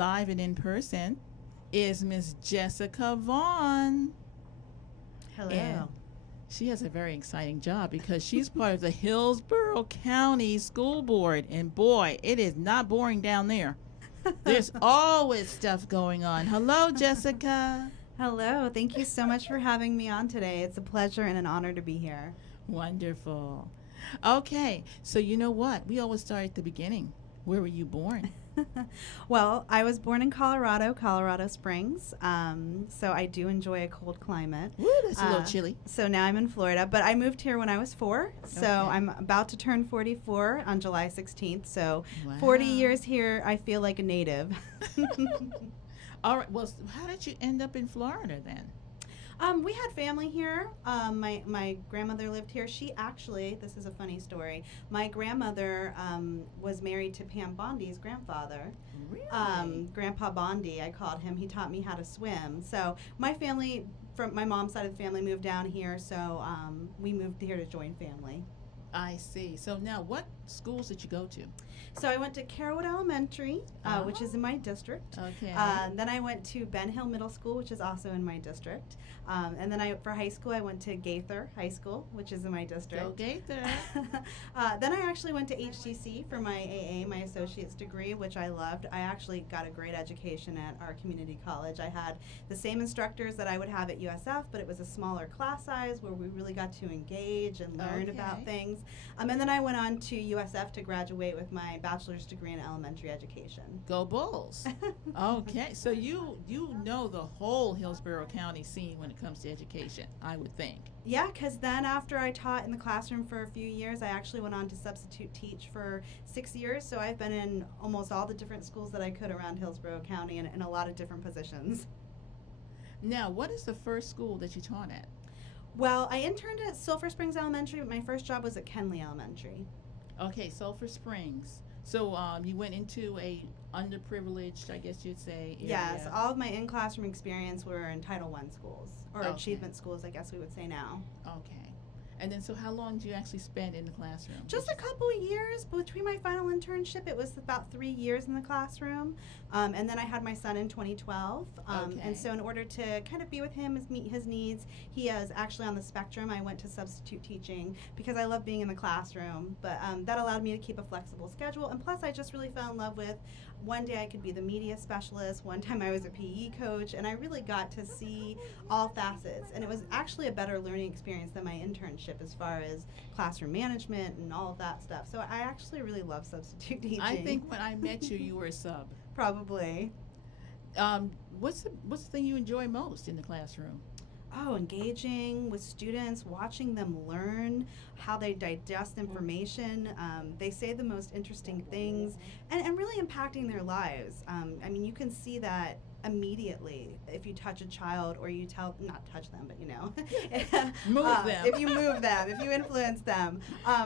live and in person, is Miss Jessica Vaughn. Hello. And she has a very exciting job because she's part of the Hillsborough County School Board. And boy, it is not boring down there. There's always stuff going on. Hello, Jessica. Hello. Thank you so much for having me on today. It's a pleasure and an honor to be here. Wonderful. Okay, so you know what? We always start at the beginning. Where were you born? Well, I was born in Colorado Springs. So I do enjoy a cold climate. Woo, that's a little chilly. So now I'm in Florida, but I moved here when I was 4. So Okay. I'm about to turn 44 on July 16th. So Wow. 40 years here, I feel like a native. All right, well, how did you end up in Florida then? We had family here. My grandmother lived here. She actually, this is a funny story. My grandmother was married to Pam Bondi's grandfather. Really? Grandpa Bondi, I called him. He taught me how to swim. So my family, from my mom's side of the family, moved down here. So we moved here to join family. I see. So now, what schools did you go to? So I went to Carrollwood Elementary, which is in my district. Okay. Then I went to Ben Hill Middle School, which is also in my district. And then for high school, I went to Gaither High School, which is in my district. Go Gaither. Then I actually went to HCC for my AA, my associate's degree, which I loved. I actually got a great education at our community college. I had the same instructors that I would have at USF, but it was a smaller class size where we really got to engage and learn about things. And then I went on to USF to graduate with my bachelor's degree in elementary education. Go Bulls. Okay, so you know the whole Hillsborough County scene when it comes to education, I would think. Yeah, because then after I taught in the classroom for a few years, I actually went on to substitute teach for 6 years. So I've been in almost all the different schools that I could around Hillsborough County and in a lot of different positions. Now, what is the first school that you taught at? Well, I interned at Sulphur Springs Elementary, but my first job was at Kenley Elementary. Okay, Sulphur Springs. So you went into a underprivileged, I guess you'd say, area. Yes, all of my in-classroom experience were in Title I schools, or achievement schools, I guess we would say now. Okay. And then, so how long did you actually spend in the classroom? Just a couple of years. Between my final internship, it was about 3 years in the classroom. And then I had my son in 2012. And so in order to kind of be with him, meet his needs, he is actually on the spectrum. I went to substitute teaching because I love being in the classroom. But that allowed me to keep a flexible schedule. And plus, I just really fell in love with, one day I could be the media specialist. One time I was a PE coach. And I really got to see all facets. And it was actually a better learning experience than my internship as far as classroom management and all of that stuff. So I actually really love substitute teaching. I think when I met you, you were a sub. Probably. What's the thing you enjoy most in the classroom? Oh, engaging with students, watching them learn how they digest information. They say the most interesting things and really impacting their lives. I mean, you can see that immediately if you touch a child or you not touch them, but move them. If you move them, if you influence them,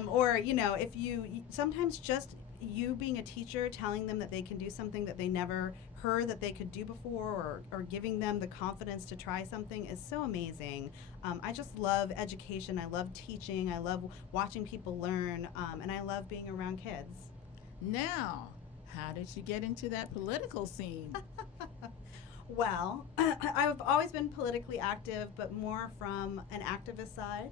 or if you sometimes just you being a teacher telling them that they can do something that they never heard that they could do before, or giving them the confidence to try something is so amazing. I just love education. I love teaching. I love watching people learn, and I love being around kids. Now, how did you get into that political scene? Well, I've always been politically active, but more from an activist side.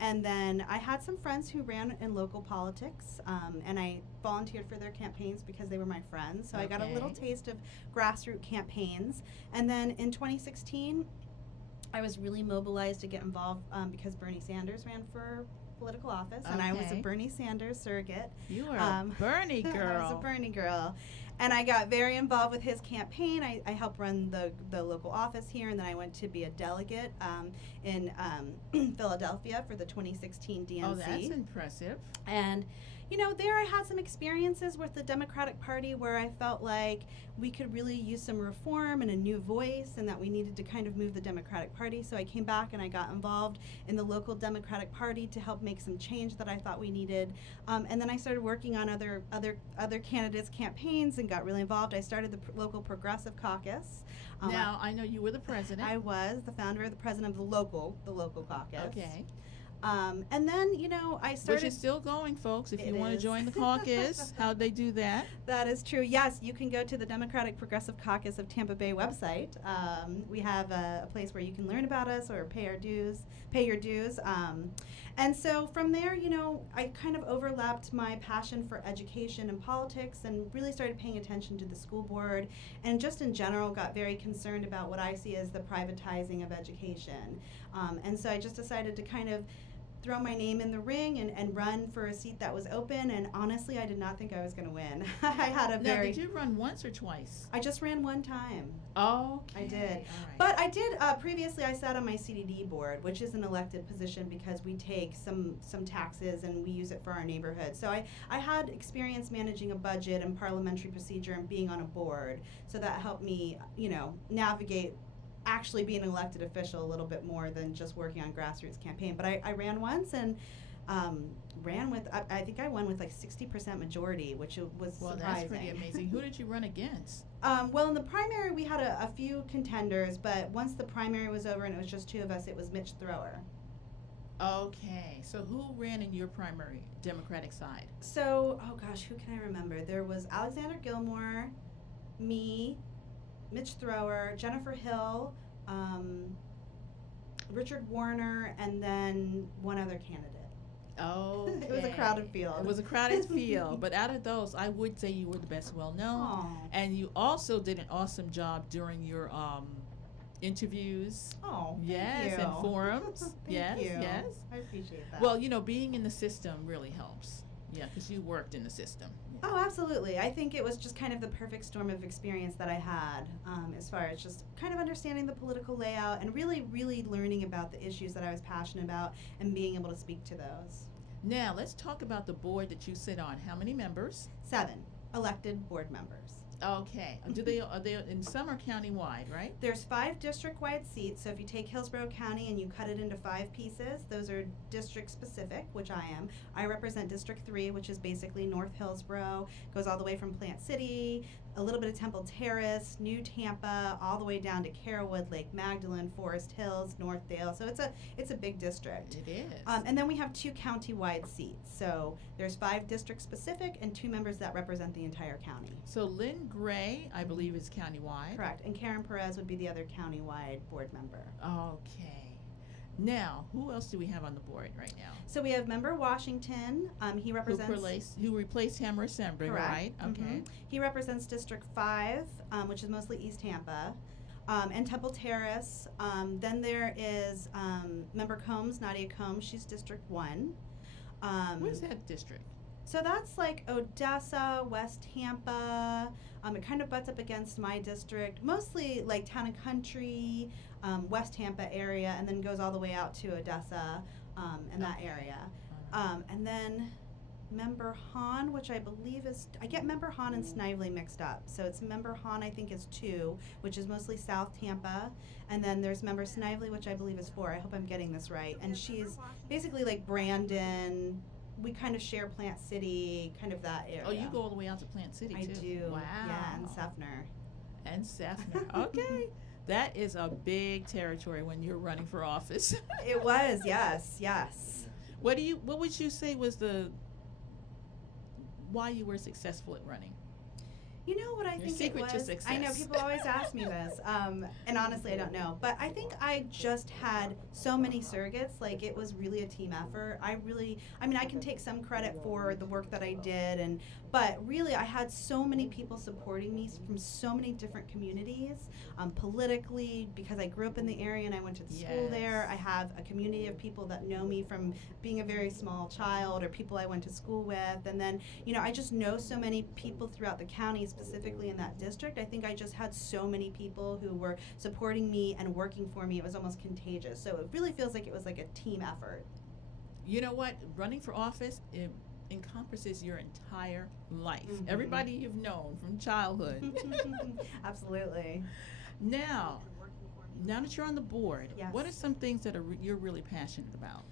And then I had some friends who ran in local politics, and I volunteered for their campaigns because they were my friends. So I got a little taste of grassroots campaigns. And then in 2016, I was really mobilized to get involved because Bernie Sanders ran for political office, and I was a Bernie Sanders surrogate. You were a Bernie girl. I was a Bernie girl. And I got very involved with his campaign. I helped run the local office here, and then I went to be a delegate in Philadelphia for the 2016 DNC. Oh, that's impressive. And, there I had some experiences with the Democratic Party where I felt like we could really use some reform and a new voice, and that we needed to kind of move the Democratic Party. So I came back and I got involved in the local Democratic Party to help make some change that I thought we needed. And then I started working on other candidates' campaigns and got really involved. I started the local Progressive Caucus. Now, I know you were the president. I was the founder of the president of the local caucus. Okay. And then, I Which started. is still going, folks. If It you want to is. join the caucus, how'd they do that? That is true. Yes, you can go to the Democratic Progressive Caucus of Tampa Bay website. We have a place where you can learn about us or pay your dues. And so from there, I kind of overlapped my passion for education and politics and really started paying attention to the school board and just in general got very concerned about what I see as the privatizing of education. And so I just decided to kind of throw my name in the ring and run for a seat that was open, and honestly I did not think I was going to win. I had a Now, did you run once or twice? I just ran one time. Oh, I did. All right. But I did, previously I sat on my CDD board, which is an elected position because we take some taxes and we use it for our neighborhood. So I had experience managing a budget and parliamentary procedure and being on a board, so that helped me, navigate actually being an elected official a little bit more than just working on grassroots campaign. But I ran once and ran with, I think I won with like 60% majority, which was surprising. That's pretty amazing. Who did you run against? Well, in the primary we had a few contenders, but once the primary was over and it was just two of us, it was Mitch Thrower. Okay, so who ran in your primary Democratic side? So, oh gosh, who can I remember? There was Alexander Gilmore, me, Mitch Thrower, Jennifer Hill, Richard Warner, and then one other candidate. Oh, It was a crowded field. It was a crowded field, but out of those, I would say you were the best well known, and you also did an awesome job during your interviews. Oh, yes, thank you. and forums. Thank yes, you. yes. I appreciate that. Well, being in the system really helps. Yeah, because you worked in the system. Yeah. Oh, absolutely. I think it was just kind of the perfect storm of experience that I had, as far as just kind of understanding the political layout and really, really learning about the issues that I was passionate about and being able to speak to those. Now, let's talk about the board that you sit on. How many members? 7 elected board members. Okay. Are they in some are county-wide, right? There's 5 district-wide seats, so if you take Hillsborough County and you cut it into 5 pieces, those are district-specific, which I am. I represent District 3, which is basically North Hillsborough, goes all the way from Plant City, a little bit of Temple Terrace, New Tampa, all the way down to Carrollwood, Lake Magdalene, Forest Hills, Northdale. So it's a big district. It is. And then we have 2 county-wide seats. So there's 5 district-specific and 2 members that represent the entire county. So Lynn Gray, I believe, is county-wide. Correct. And Karen Perez would be the other county-wide board member. Okay. Now, who else do we have on the board right now? So we have Member Washington. He represents. Who replaced Hammer Assembly, right? Okay. Mm-hmm. He represents District 5, which is mostly East Tampa, and Temple Terrace. Then there is Member Combs, Nadia Combs. She's District 1. What is that district? So that's like Odessa, West Tampa. It kind of butts up against my district, mostly like Town and Country, West Tampa area, and then goes all the way out to Odessa and that area. And then Member Hahn, which I believe is, I get Member Hahn and Snively mixed up. So it's Member Hahn, I think, is 2, which is mostly South Tampa. And then there's Member Snively, which I believe is 4. I hope I'm getting this right. And she's basically like Brandon. We kind of share Plant City, kind of that area. Oh, you go all the way out to Plant City, I too. do. Wow. Yeah, and Seffner. And Seffner. Okay. That is a big territory when you're running for office. It was, yes, yes. What would you say was why you were successful at running? You know what I think secret it to was? success. I know people always ask me this, and honestly I don't know. But I think I just had so many surrogates, like it was really a team effort. I mean I can take some credit for the work that I did, but really I had so many people supporting me from so many different communities, politically, because I grew up in the area and I went to the school there. I have a community of people that know me from being a very small child or people I went to school with, and then I just know so many people throughout the county, specifically in that district. I think I just had so many people who were supporting me and working for me. It was almost contagious. So it really feels like it was like a team effort. You know what? Running for office encompasses your entire life. Mm-hmm. Everybody you've known from childhood. Absolutely. Now that you're on the board, yes. What are some things that you're really passionate about?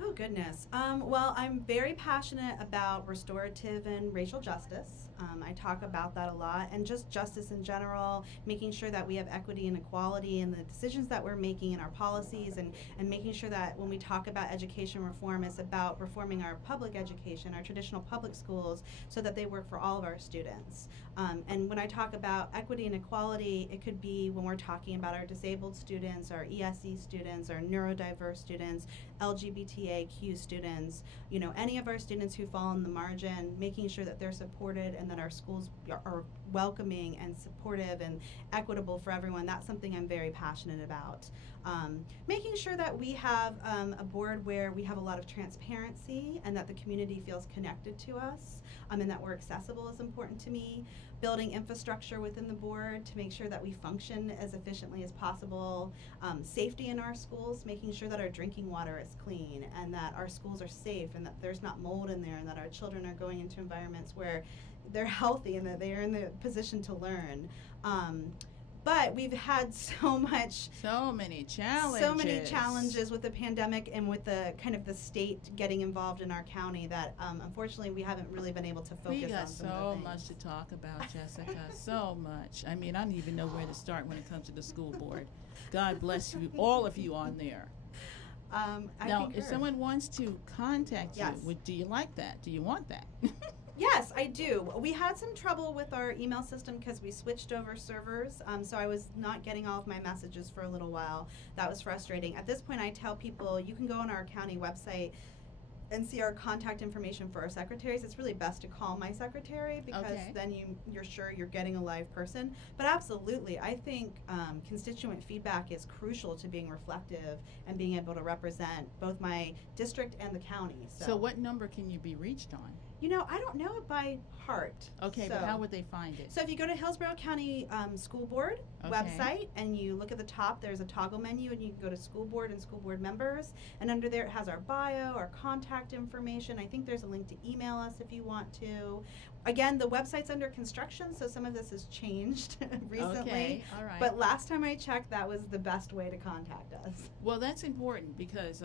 Oh, goodness. Well, I'm very passionate about restorative and racial justice. I talk about that a lot, and just justice in general, making sure that we have equity and equality in the decisions that we're making in our policies, and making sure that when we talk about education reform, it's about reforming our public education, our traditional public schools, so that they work for all of our students. And when I talk about equity and equality, it could be when we're talking about our disabled students, our ESE students, our neurodiverse students, LGBTAQ students, you know, any of our students who fall on the margin, making sure that they're supported and that our schools are welcoming and supportive and equitable for everyone. That's something I'm very passionate about. Making sure that we have a board where we have a lot of transparency and that the community feels connected to us, and that we're accessible is important to me. Building infrastructure within the board to make sure that we function as efficiently as possible. Safety in our schools, making sure that our drinking water is clean and that our schools are safe and that there's not mold in there and that our children are going into environments where they're healthy and that they are in the position to learn. But we've had so many challenges with the pandemic and with the kind of the state getting involved in our county that unfortunately we haven't really been able to focus on. We got so much to talk about, Jessica. So much. I mean, I don't even know where to start when it comes to the school board. God bless you, all of you on there. Now, if someone wants to contact you, do you like that? Do you want that? Yes, I do. We had some trouble with our email system because we switched over servers, so I was not getting all of my messages for a little while. That was frustrating. At this point, I tell people you can go on our county website and see our contact information for our secretaries. It's really best to call my secretary because then you're sure you're getting a live person. But absolutely, I think constituent feedback is crucial to being reflective and being able to represent both my district and the county. So what number can you be reached on? You know, I don't know it by heart. Okay, but how would they find it? So if you go to Hillsborough County School Board website and you look at the top, there's a toggle menu and you can go to school board and school board members. And under there it has our bio, our contact information. I think there's a link to email us if you want to. Again, the website's under construction, so some of this has changed recently. Okay, all right. But last time I checked, that was the best way to contact us. Well, that's important because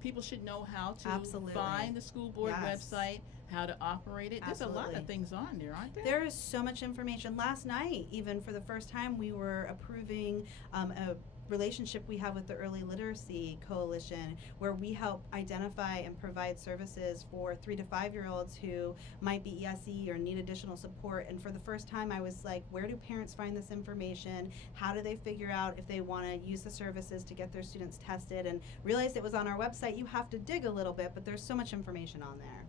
people should know how to find the school board website, how to operate it. There's a lot of things on there, aren't there? There is so much information. Last night, even for the first time, we were approving a relationship we have with the Early Literacy Coalition, where we help identify and provide services for 3 to 5-year-olds who might be ESE or need additional support. And for the first time, I was like, where do parents find this information? How do they figure out if they want to use the services to get their students tested? And realized it was on our website. You have to dig a little bit, but there's so much information on there.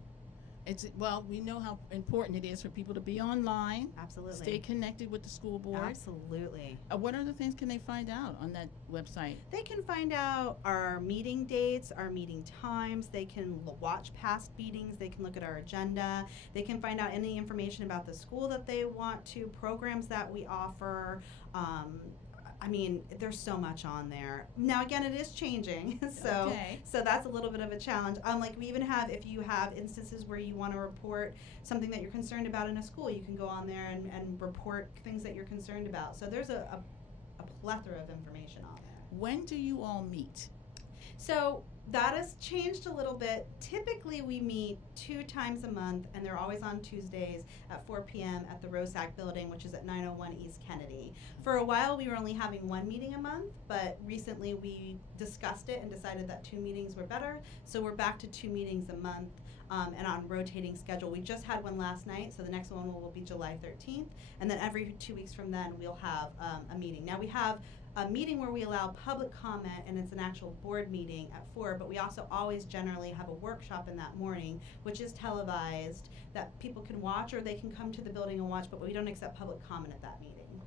Well, we know how important it is for people to be online. Absolutely. Stay connected with the school board. Absolutely. What other things can they find out on that website? They can find out our meeting dates, our meeting times. They can watch past meetings. They can look at our agenda. They can find out any information about the school that they want to, programs that we offer. I mean, there's so much on there. Now, again, it is changing, so that's a little bit of a challenge. Like we even have, if you have instances where you want to report something that you're concerned about in a school, you can go on there and report things that you're concerned about. So there's a plethora of information on there. When do you all meet? So that has changed a little bit. Typically, we meet 2 times a month, and they're always on Tuesdays at 4 p.m. at the Rosac building, which is at 901 East Kennedy. For a while, we were only having 1 meeting a month, but recently we discussed it and decided that 2 meetings were better. So we're back to 2 meetings a month and on rotating schedule. We just had one last night, so the next one will be July 13th. And then every 2 weeks from then, we'll have a meeting. Now, we have a meeting where we allow public comment, and it's an actual board meeting at 4, but we also always generally have a workshop in that morning, which is televised, that people can watch, or they can come to the building and watch, but we don't accept public comment at that meeting.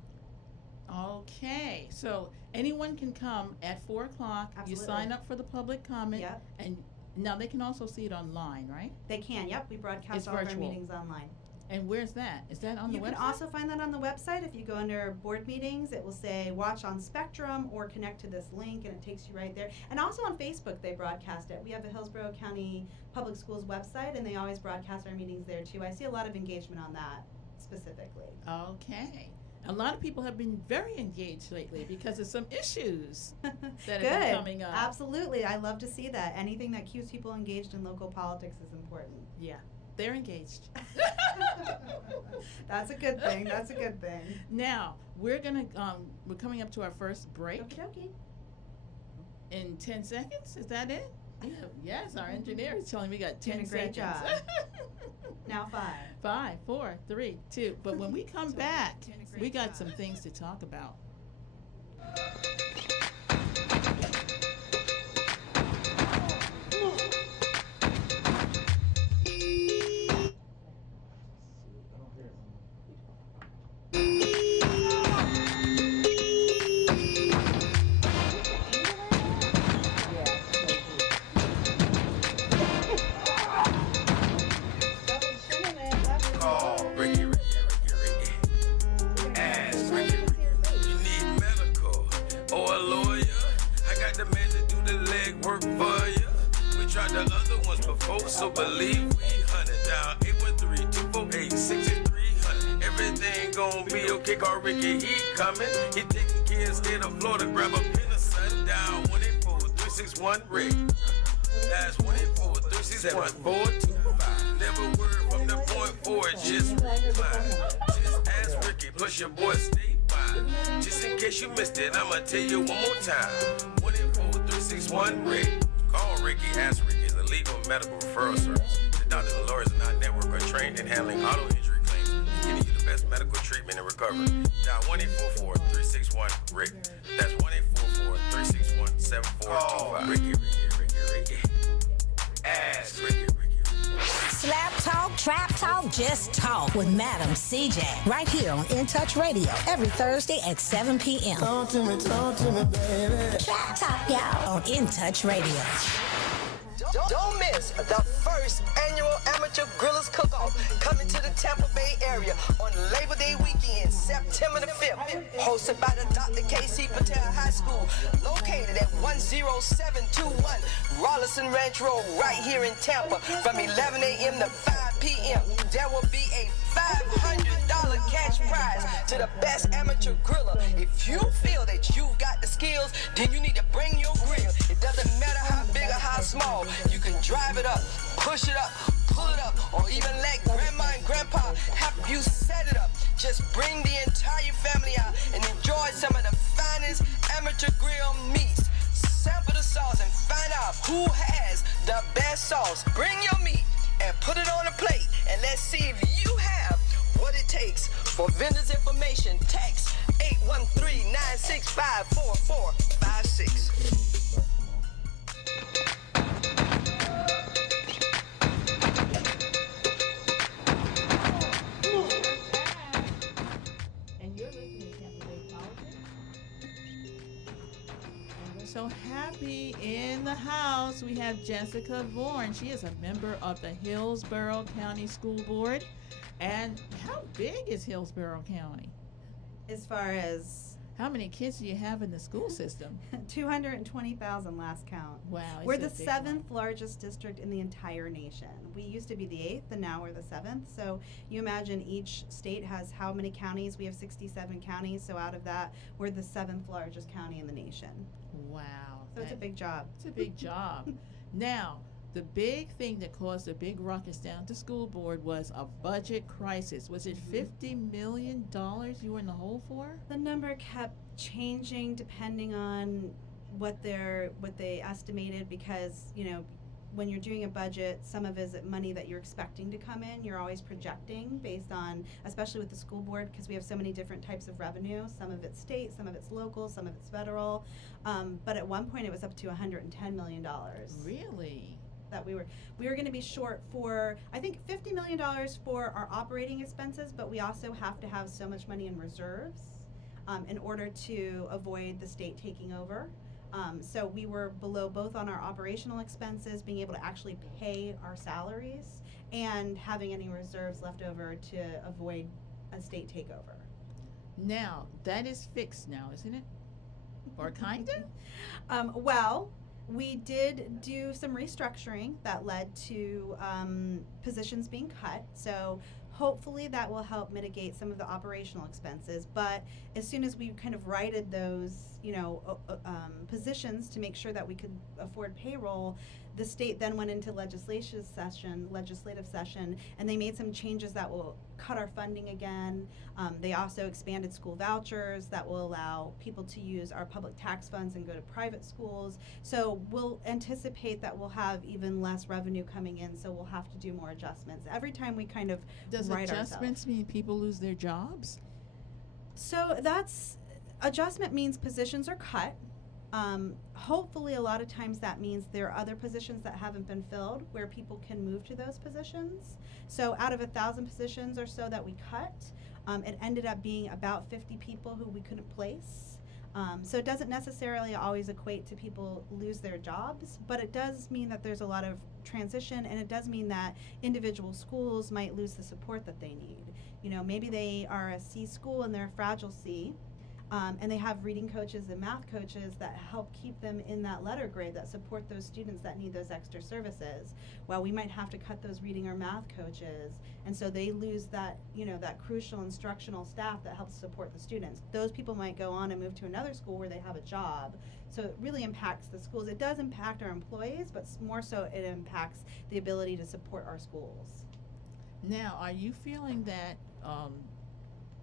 Okay, so anyone can come at 4 o'clock. Absolutely. You sign up for the public comment, and now they can also see it online, right? They can, yep. We broadcast all of our meetings online. And where's that? Is that on the website? You can also find that on the website. If you go under board meetings, it will say watch on Spectrum or connect to this link, and it takes you right there. And also on Facebook, they broadcast it. We have the Hillsborough County Public Schools website, and they always broadcast our meetings there too. I see a lot of engagement on that specifically. Okay. A lot of people have been very engaged lately because of some issues that have been coming up. Absolutely. I love to see that. Anything that keeps people engaged in local politics is important. Yeah. They're engaged. That's a good thing. That's a good thing. Now, we're coming up to our first break. Okie dokie. In 10 seconds? Is that it? Yes, our engineer is telling me we got 10 Doing a great seconds. job. Now 5. 5, 4, 3, 2. But when we come back, we got some things to talk about. So believe we hunted down 813-248-6300. Everything gon' be okay. Call Ricky, he coming. He taking kids state of Florida. Grab a pin of sundown. 184-361-RIG. That's 184-367-425. Never word from the point forward. Just reply. Just ask Ricky. Plus your boy stay by. Just in case you missed it, I'ma tell you one more time. 184-361-RIG. Call Ricky. Ask Ricky. Legal and medical referral service. The doctors and lawyers in our network are trained in handling auto injury claims and getting you the best medical treatment and recovery. Dial 1-844-361-RIG. That's 1-844-361-7425. Ricky. Ask Ricky. Slap talk, trap talk, just talk with Madam CJ. Right here on In Touch Radio every Thursday at 7 p.m. Talk to me, baby. Trap talk, y'all, on In Touch Radio. Don't miss the first annual Amateur Grillers Cook-Off coming to the Tampa Bay area on Labor Day weekend, September the 5th. Hosted by the Dr. K.C. Patel High School, located at 10721 Rollison Ranch Road, right here in Tampa, from 11 a.m. to 5 p.m. There will be a $500 cash prize to the best amateur griller. If you feel that you've got the skills, then you need to bring your grill. It doesn't matter how big or how small. You can drive it up, push it up, pull it up, or even let grandma and grandpa help you set it up. Just bring the entire family out and enjoy some of the finest amateur grill meats. Sample the sauce and find out who has the best sauce. Bring your meat and put it on a plate, and let's see if you have what it takes. For vendors information, text 813-965-4456. And you're listening to Tampa Bay Politics. And we're so happy in the house. We have Jessica Vaughn. She is a member of the Hillsborough County School Board. And how big is Hillsborough County? As far as How many kids do you have in the school system? 220,000 last count. Wow. We're it's the a big one. 7th largest district in the entire nation. We used to be the 8th, and now we're the 7th. So you imagine each state has how many counties? We have 67 counties. So out of that, we're the 7th largest county in the nation. Wow. So it's a big job. It's a big job. Now, the big thing that caused a big ruckus down at the school board was a budget crisis. Was it $50 million you were in the hole for? The number kept changing depending on what they estimated, because when you're doing a budget, some of it is money that you're expecting to come in. You're always projecting based on, especially with the school board, because we have so many different types of revenue. Some of it's state, some of it's local, some of it's federal. But at one point it was up to $110 million. Really? That we were going to be short for, I think, $50 million for our operating expenses, but we also have to have so much money in reserves in order to avoid the state taking over. So we were below both on our operational expenses, being able to actually pay our salaries, and having any reserves left over to avoid a state takeover. Now, that is fixed now, isn't it? Or kind of? Well, we did do some restructuring that led to positions being cut. So hopefully that will help mitigate some of the operational expenses. But as soon as we kind of righted those positions to make sure that we could afford payroll, the state then went into legislative session, and they made some changes that will cut our funding again. They also expanded school vouchers that will allow people to use our public tax funds and go to private schools. So we'll anticipate that we'll have even less revenue coming in, so we'll have to do more adjustments. Every time we kind of Does right adjustments ourselves. mean people lose their jobs? So adjustment means positions are cut. Hopefully a lot of times that means there are other positions that haven't been filled where people can move to those positions. So out of 1,000 positions or so that we cut, it ended up being about 50 people who we couldn't place. So it doesn't necessarily always equate to people lose their jobs, but it does mean that there's a lot of transition, and it does mean that individual schools might lose the support that they need. Maybe they are a C school and they're a fragile C. And they have reading coaches and math coaches that help keep them in that letter grade, that support those students that need those extra services. Well, we might have to cut those reading or math coaches, and so they lose that, that crucial instructional staff that helps support the students. Those people might go on and move to another school where they have a job. So it really impacts the schools. It does impact our employees, but more so it impacts the ability to support our schools. Now, are you feeling that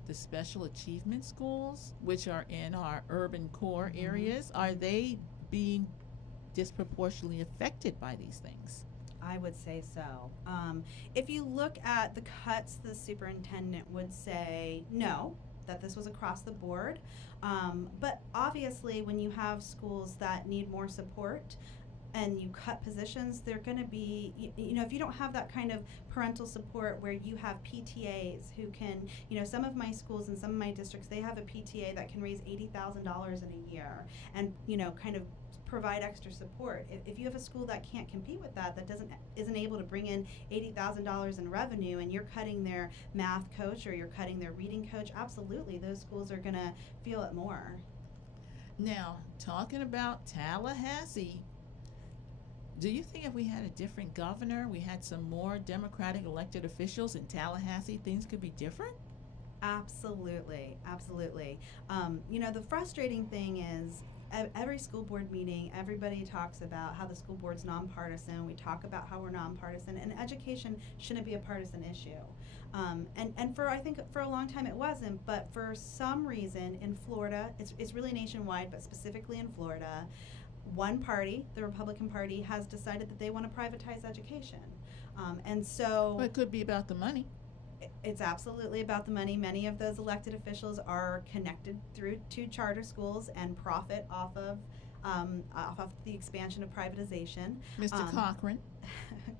the special achievement schools, which are in our urban core areas, are they being disproportionately affected by these things? I would say so. If you look at the cuts, the superintendent would say no, that this was across the board. But obviously, when you have schools that need more support, and you cut positions, they're going to be, if you don't have that kind of parental support where you have PTAs who can, some of my schools and some of my districts, they have a PTA that can raise $80,000 in a year and, kind of provide extra support. If you have a school that can't compete with that isn't able to bring in $80,000 in revenue, and you're cutting their math coach or you're cutting their reading coach, absolutely, those schools are going to feel it more. Now, talking about Tallahassee, do you think if we had a different governor, we had some more Democratic elected officials in Tallahassee, things could be different? Absolutely. The frustrating thing is at every school board meeting, everybody talks about how the school board's nonpartisan. We talk about how we're nonpartisan, and education shouldn't be a partisan issue. And I think for a long time it wasn't, but for some reason in Florida, it's really nationwide, but specifically in Florida, one party, the Republican Party, has decided that they want to privatize education. And so Well, it could be about the money. It's absolutely about the money. Many of those elected officials are connected through to charter schools and profit off of the expansion of privatization. Mr. Cochran.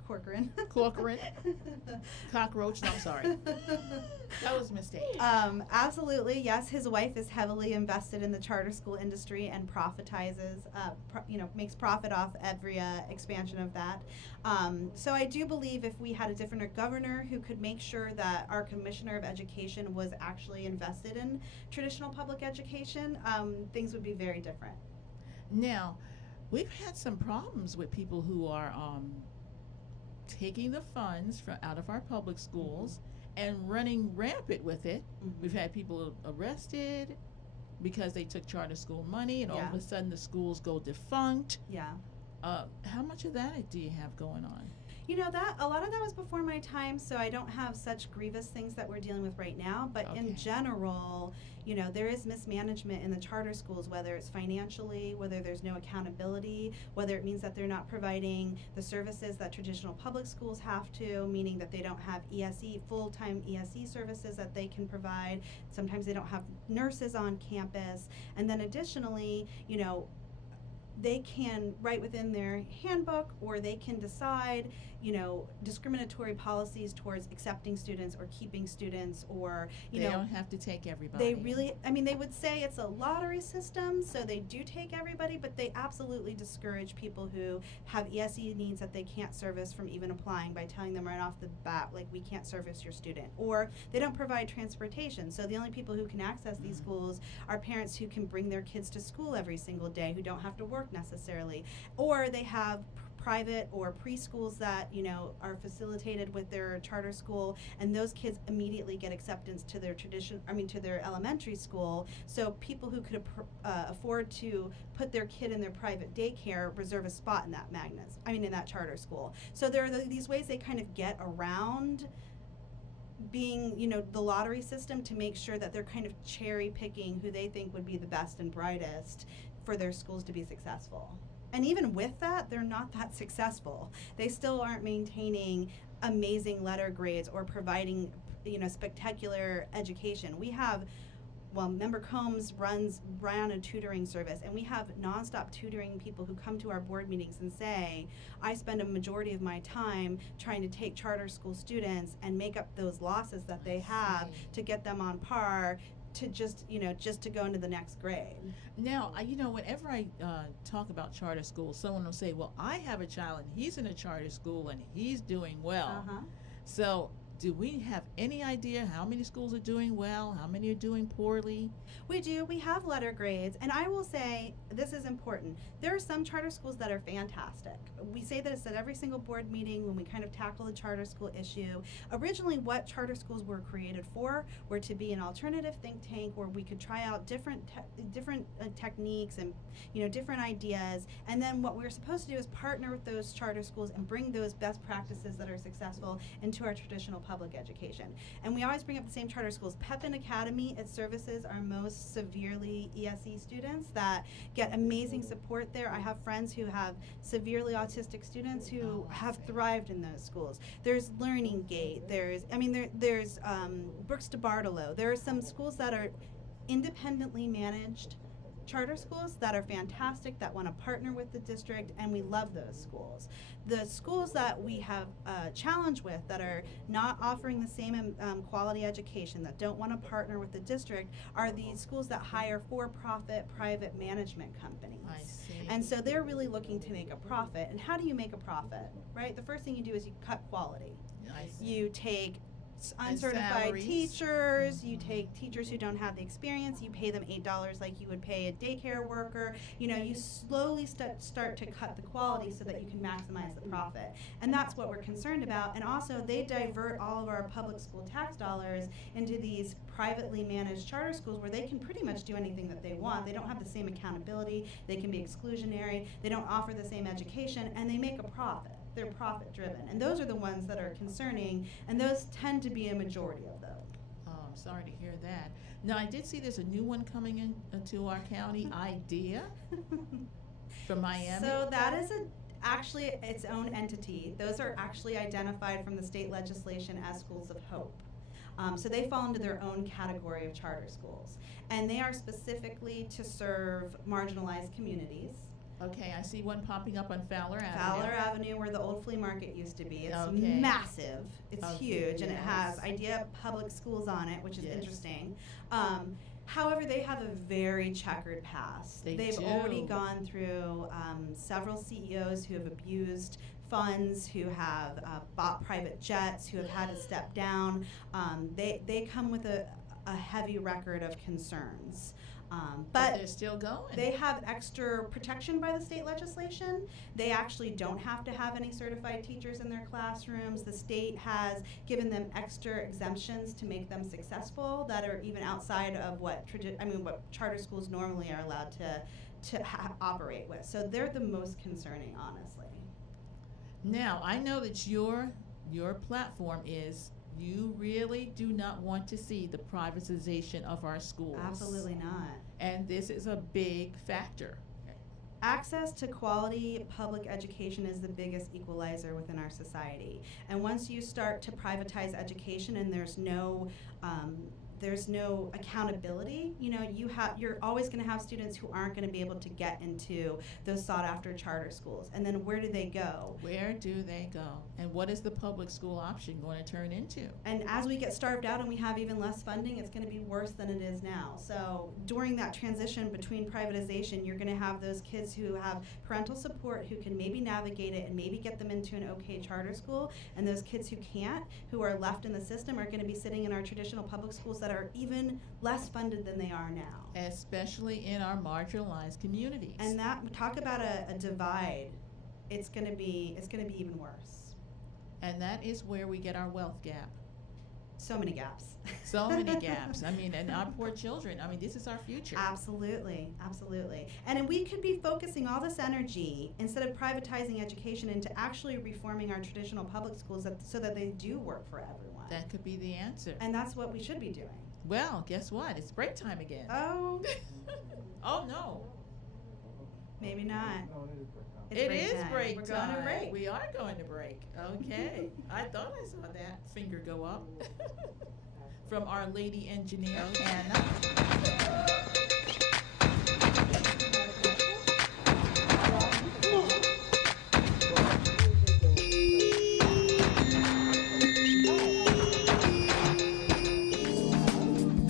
Corcoran. Cockroach. No, I'm sorry. That was a mistake. Absolutely, yes. His wife is heavily invested in the charter school industry and profitizes, makes profit off every expansion of that. So I do believe if we had a different governor who could make sure that our commissioner of education was actually invested in traditional public education, things would be very different. Now, we've had some problems with people who are taking the funds out of our public schools and running rampant with it. We've had people arrested because they took charter school money, and all of a sudden the schools go defunct. Yeah. How much of that do you have going on? That a lot of that was before my time, so I don't have such grievous things that we're dealing with right now. But in general, there is mismanagement in the charter schools, whether it's financially, whether there's no accountability, whether it means that they're not providing the services that traditional public schools have to, meaning that they don't have full-time ESE services that they can provide. Sometimes they don't have nurses on campus. And then additionally, they can write within their handbook, or they can decide, discriminatory policies towards accepting students or keeping students, or, they don't have to take everybody. They really, they would say it's a lottery system, so they do take everybody, but they absolutely discourage people who have ESE needs that they can't service from even applying by telling them right off the bat, like, we can't service your student. Or they don't provide transportation, so the only people who can access these schools are parents who can bring their kids to school every single day, who don't have to work necessarily. Or they have private or preschools that, you know, are facilitated with their charter school, and those kids immediately get acceptance to their to their elementary school. So people who could afford to put their kid in their private daycare reserve a spot in that in that charter school. So there are these ways they kind of get around being, you know, the lottery system to make sure that they're kind of cherry picking who they think would be the best and brightest for their schools to be successful. And even with that, they're not that successful. They still aren't maintaining amazing letter grades or providing, you know, spectacular education. We have, Member Combs ran a tutoring service, and we have nonstop tutoring people who come to our board meetings and say, I spend a majority of my time trying to take charter school students and make up those losses that they have to get them on par to just to go into the next grade. Now, whenever I talk about charter schools, someone will say, well, I have a child and he's in a charter school and he's doing well. So do we have any idea how many schools are doing well, how many are doing poorly? We do. We have letter grades, and I will say this is important. There are some charter schools that are fantastic. We say this at every single board meeting when we kind of tackle the charter school issue. Originally, what charter schools were created for were to be an alternative think tank where we could try out different techniques and, you know, different ideas. And then what we're supposed to do is partner with those charter schools and bring those best practices that are successful into our traditional public education. And we always bring up the same charter schools. Pepin Academy, it services our most severely ESE students that get amazing support there. I have friends who have severely autistic students who have thrived in those schools. There's Learning Gate. There's Brooks de Bartolo. There are some schools that are independently managed charter schools that are fantastic, that want to partner with the district, and we love those schools. The schools that we have a challenge with that are not offering the same quality education, that don't want to partner with the district, are these schools that hire for-profit private management companies. I see. And so they're really looking to make a profit. And how do you make a profit, right? The first thing you do is you cut quality. I see. You take uncertified teachers, you take teachers who don't have the experience, you pay them $8 like you would pay a daycare worker. You know, you slowly start to cut the quality so that you can maximize the profit. And that's what we're concerned about. And also, they divert all of our public school tax dollars into these privately managed charter schools where they can pretty much do anything that they want. They don't have the same accountability, they can be exclusionary, they don't offer the same education, and they make a profit. They're profit driven, and those are the ones that are concerning, and those tend to be a majority of them. Oh, I'm sorry to hear that. Now, I did see there's a new one coming into our county, IDEA, from Miami. So that is actually its own entity. Those are actually identified from the state legislation as schools of hope. So they fall into their own category of charter schools, and they are specifically to serve marginalized communities. Okay, I see one popping up on Fowler Avenue. Fowler Avenue, where the old flea market used to be. It's Okay. massive. It's Okay, huge, and it has yes. IDEA public schools on it, which is Yes. interesting. However, they have a very checkered past. They've do. already gone through several CEOs who have abused funds, who have bought private jets, who have had to step down. They come with a heavy record of concerns. But they're still going. They have extra protection by the state legislation. They actually don't have to have any certified teachers in their classrooms. The state has given them extra exemptions to make them successful that are even outside of what charter schools normally are allowed to operate with. So they're the most concerning, honestly. Now, I know that your platform is you really do not want to see the privatization of our schools. Absolutely not. And this is a big factor. Access to quality public education is the biggest equalizer within our society. And once you start to privatize education and there's no accountability, you're always going to have students who aren't going to be able to get into those sought after charter schools. And then where do they go? Where do they go? And what is the public school option going to turn into? And as we get starved out and we have even less funding, it's going to be worse than it is now. So during that transition between privatization, you're going to have those kids who have parental support who can maybe navigate it and maybe get them into an okay charter school. And those kids who can't, who are left in the system, are going to be sitting in our traditional public schools that are even less funded than they are now. Especially in our marginalized communities. And that, talk about a divide it's gonna be even worse. And that is where we get our wealth gap. So many gaps. So many gaps. I mean, and our poor children. I mean, this is our future. Absolutely, absolutely. And we could be focusing all this energy, instead of privatizing education, into actually reforming our traditional public schools so that they do work for everyone. That could be the answer. And that's what we should be doing. Well, guess what? It's break time again. Oh, Oh, no. maybe not. It is break We're time. going to break. We are going to break. Okay. I thought I saw that finger go up from our lady engineer, Anna.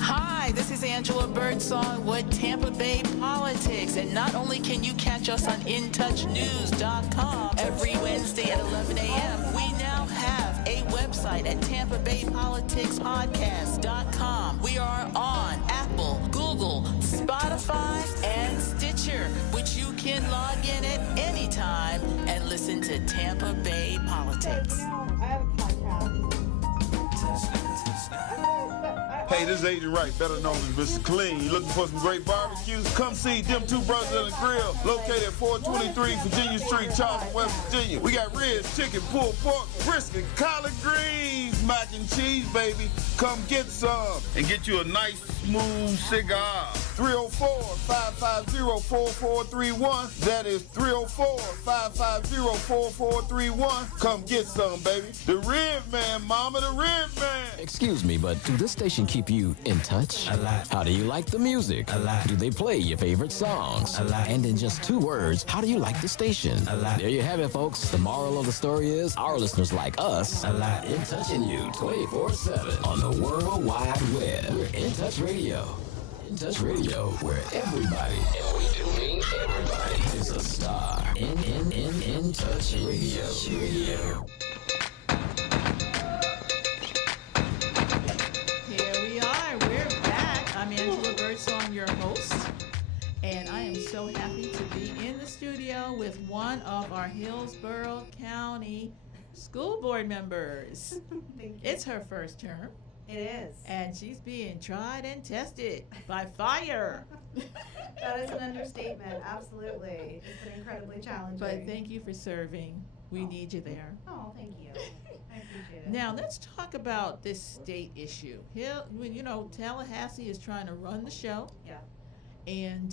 Hi, this is Angela Birdsong with Tampa Bay Politics. And not only can you catch us on InTouchNews.com every Wednesday at 11 a.m., we now have a website at TampaBayPoliticsPodcast.com. We are on Apple, Google, Spotify, and Stitcher, which you can log in at any time and listen to Tampa Bay Politics. I have a podcast. Hey, this is Agent Wright, better known as Mr. Clean. You looking for some great barbecues? Come see them two brothers on the grill, located at 423 Virginia Street, Charleston, West Virginia. We got ribs, chicken, pulled pork, brisket, collard greens, mac and cheese, baby. Come get some and get you a nice, smooth cigar. 304-550-4431. That is 304-550-4431. Come get some, baby. The Rib Man, mama, the Rib Man. Excuse me, but do this station keep you in touch? A lot. How do you like the music? A lot. Do they play your favorite songs? A lot. And in just 2 words, how do you like the station? A lot. There you have it, folks. The moral of the story is our listeners like us A lot. in touching you 24/7 on the World Wide Web. We're In Touch Radio. In Touch Radio, where everybody, and we do mean everybody, is a star. In Touch Radio. Here we are. We're back. I'm Angela Birdsong, your host. And I am so happy to be in the studio with one of our Hillsborough County school board members. Thank you. It's her first term, It is. and she's being tried and tested by fire. That is an understatement. Absolutely. It's been incredibly challenging. But thank you for serving. We Oh. need you there. Oh, thank you. I appreciate it. Now let's talk about this state issue. Tallahassee is trying to run the show, Yeah. and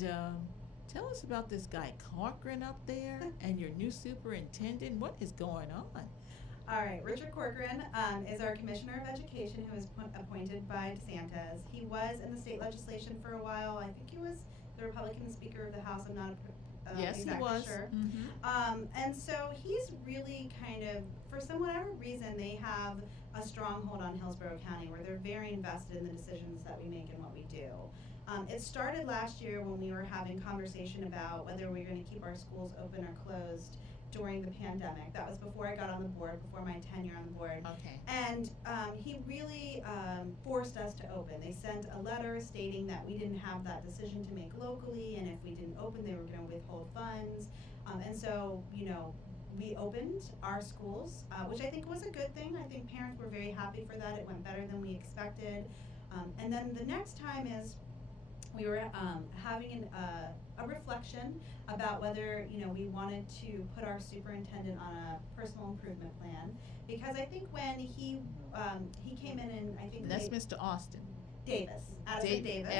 tell us about this guy Corcoran up there and your new superintendent. What is going on? All right, Richard Corcoran is our Commissioner of Education, who was appointed by DeSantis. He was in the state legislation for a while. I think he was the Republican Speaker of the House. I'm not Yes, exactly he was. sure. Mm-hmm. And so he's really kind of, for some whatever reason, they have a stronghold on Hillsborough County where they're very invested in the decisions that we make and what we do. It started last year when we were having conversation about whether we were going to keep our schools open or closed during the pandemic. That was before I got on the board, before my tenure on the board. Okay. And he really forced us to open. They sent a letter stating that we didn't have that decision to make locally, and if we didn't open, they were going to withhold funds. And so, we opened our schools, which I think was a good thing. I think parents were very happy for that. It went better than we expected. And then the next time is we were having a reflection about whether we wanted to put our superintendent on a personal improvement plan, because I think when he came in, and I think That's Mr. Austin. Addison Davis.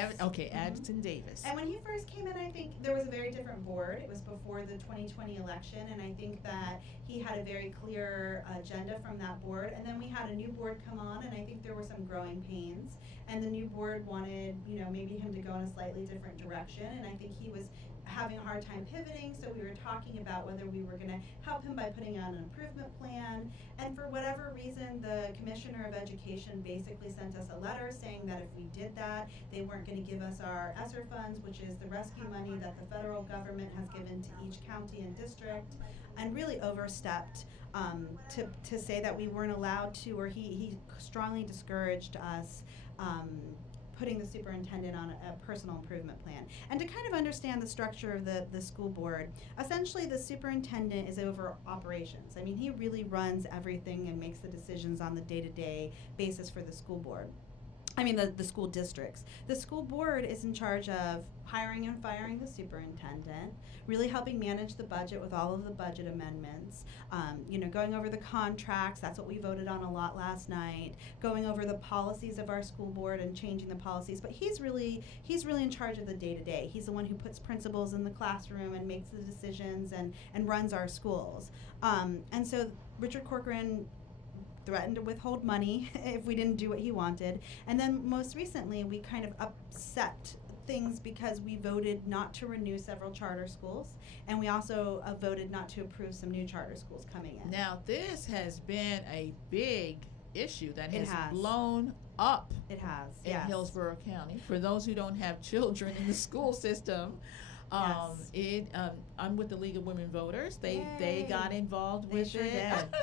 Addison Davis. And when he first came in, I think there was a very different board. It was before the 2020 election, and I think that he had a very clear agenda from that board. And then we had a new board come on, and I think there were some growing pains. And the new board wanted, maybe him to go in a slightly different direction. And I think he was having a hard time pivoting, so we were talking about whether we were going to help him by putting on an improvement plan. And for whatever reason, the Commissioner of Education basically sent us a letter saying that if we did that, they weren't going to give us our ESSER funds, which is the rescue money that the federal government has given to each county and district, and really overstepped to say that we weren't allowed to, or he strongly discouraged us putting the superintendent on a personal improvement plan. And to kind of understand the structure of the school board, essentially the superintendent is over operations. I mean, he really runs everything and makes the decisions on the day-to-day basis for the school board. I mean, the school districts. The school board is in charge of hiring and firing the superintendent, really helping manage the budget with all of the budget amendments, going over the contracts. That's what we voted on a lot last night, going over the policies of our school board and changing the policies. But he's really in charge of the day-to-day. He's the one who puts principals in the classroom and makes the decisions and runs our schools. And so Richard Corcoran threatened to withhold money if we didn't do what he wanted. And then most recently, we kind of upset things because we voted not to renew several charter schools, and we also voted not to approve some new charter schools coming in. Now, this has been a big issue that has has blown up. It has, in yes. Hillsborough County. For those who don't have children in the school system, I'm with the League of Women Voters. They Yay. got involved They with sure it. did.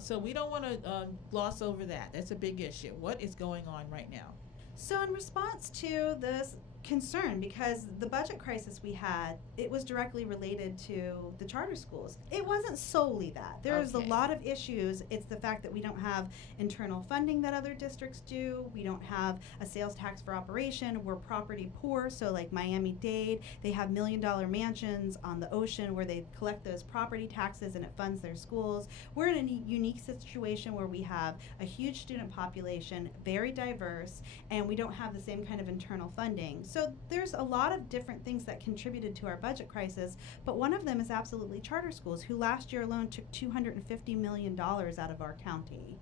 So we don't want to gloss over that. That's a big issue. What is going on right now? So in response to this concern, because the budget crisis we had, it was directly related to the charter schools. It wasn't solely that. There's a lot of issues. It's the fact that we don't have internal funding that other districts do. We don't have a sales tax for operation. We're property poor. So like Miami-Dade, they have $1 million mansions on the ocean where they collect those property taxes and it funds their schools. We're in a unique situation where we have a huge student population, very diverse, and we don't have the same kind of internal funding. So there's a lot of different things that contributed to our budget crisis, but one of them is absolutely charter schools, who last year alone took $250 million out of our county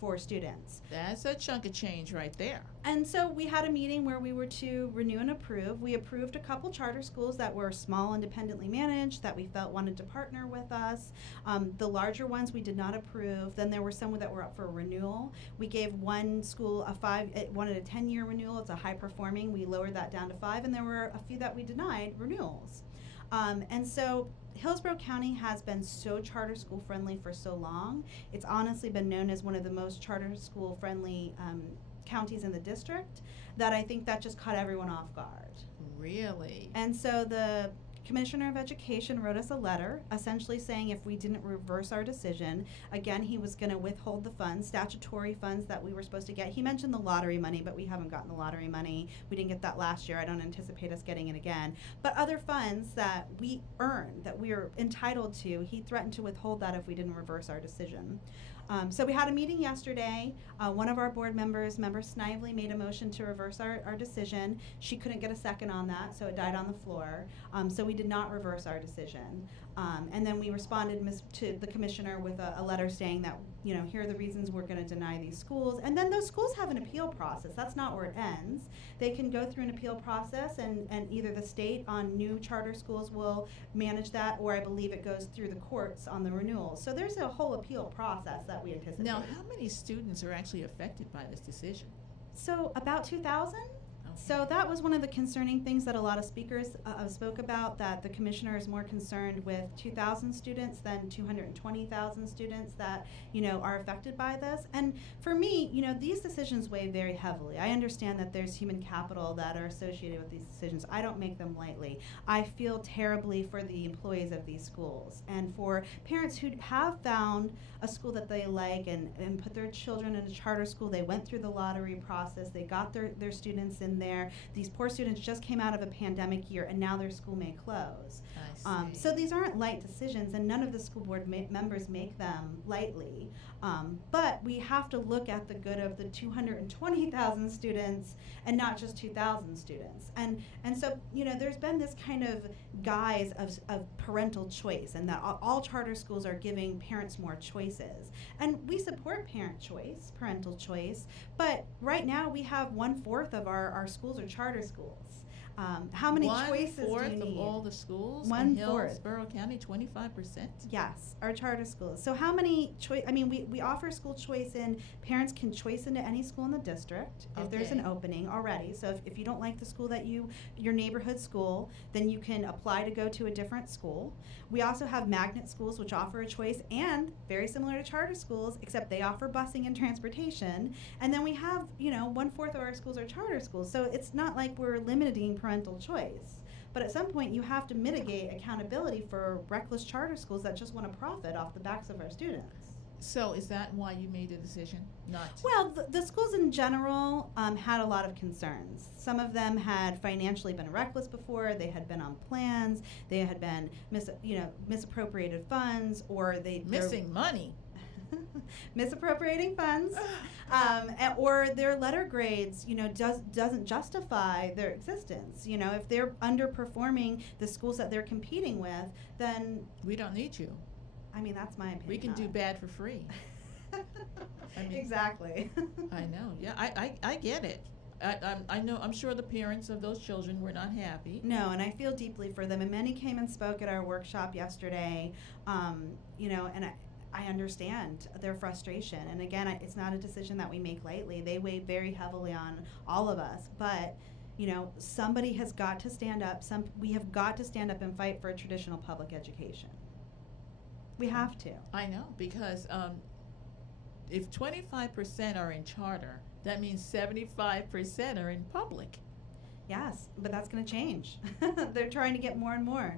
for students. That's a chunk of change right there. And so we had a meeting where we were to renew and approve. We approved a couple charter schools that were small, independently managed, that we felt wanted to partner with us. The larger ones we did not approve. Then there were some that were up for renewal. We gave one school it wanted a 10-year renewal. It's a high performing. We lowered that down to 5, and there were a few that we denied renewals. And so Hillsborough County has been so charter school friendly for so long. It's honestly been known as one of the most charter school friendly counties in the district, that I think that just caught everyone off guard. Really? And so the Commissioner of Education wrote us a letter essentially saying if we didn't reverse our decision, again, he was going to withhold the funds, statutory funds that we were supposed to get. He mentioned the lottery money, but we haven't gotten the lottery money. We didn't get that last year. I don't anticipate us getting it again. But other funds that we earned, that we are entitled to, he threatened to withhold that if we didn't reverse our decision. So we had a meeting yesterday. One of our board members, Member Snively, made a motion to reverse our decision. She couldn't get a second on that, so it died on the floor. So we did not reverse our decision. And then we responded to the commissioner with a letter saying that, here are the reasons we're going to deny these schools. And then those schools have an appeal process. That's not where it ends. They can go through an appeal process, and either the state on new charter schools will manage that, or I believe it goes through the courts on the renewal. So there's a whole appeal process that we anticipate. Now, how many students are actually affected by this decision? So about 2,000. So that was one of the concerning things that a lot of speakers spoke about, that the commissioner is more concerned with 2,000 students than 220,000 students that, are affected by this. And for me, these decisions weigh very heavily. I understand that there's human capital that are associated with these decisions. I don't make them lightly. I feel terribly for the employees of these schools and for parents who have found a school that they like and put their children in a charter school. They went through the lottery process. They got their students in there. These poor students just came out of a pandemic year, and now their school may close. So these aren't light decisions, and none of the school board members make them lightly. But we have to look at the good of the 220,000 students and not just 2,000 students. And so, there's been this kind of guise of parental choice, and that all charter schools are giving parents more choices. And we support parental choice, but right now we have 1/4 of our schools are charter schools. How many choices do you One-fourth need? of all the schools One in fourth. Hillsborough County, 25%? Yes, our charter schools. So how many choice? I mean, we offer school choice in. Parents can choice into any school in the district if there's an Okay. opening already. So if you don't like the school that your neighborhood school, then you can apply to go to a different school. We also have magnet schools which offer a choice, and very similar to charter schools, except they offer busing and transportation. And then we have, 1/4 of our schools are charter schools. So it's not like we're limiting parental choice. But at some point, you have to mitigate accountability for reckless charter schools that just want to profit off the backs of our students. So is that why you made the decision not to? Well, the schools in general had a lot of concerns. Some of them had financially been reckless before. They had been on plans. They had been misappropriated funds, or they're Missing money. misappropriating funds, or their letter grades, doesn't justify their existence. If they're underperforming the schools that they're competing with, then We don't need you. I mean that's my opinion. We can on do it. bad for free. I mean- Exactly. I know. Yeah, I get it. I know. I'm sure the parents of those children were not happy. No, and I feel deeply for them. And many came and spoke at our workshop yesterday. And I understand their frustration. And again, it's not a decision that we make lightly. They weigh very heavily on all of us. But somebody has got to stand up. We have got to stand up and fight for traditional public education. We have to. I know, because if 25% are in charter, that means 75% are in public. Yes, but that's going to change. They're trying to get more and more.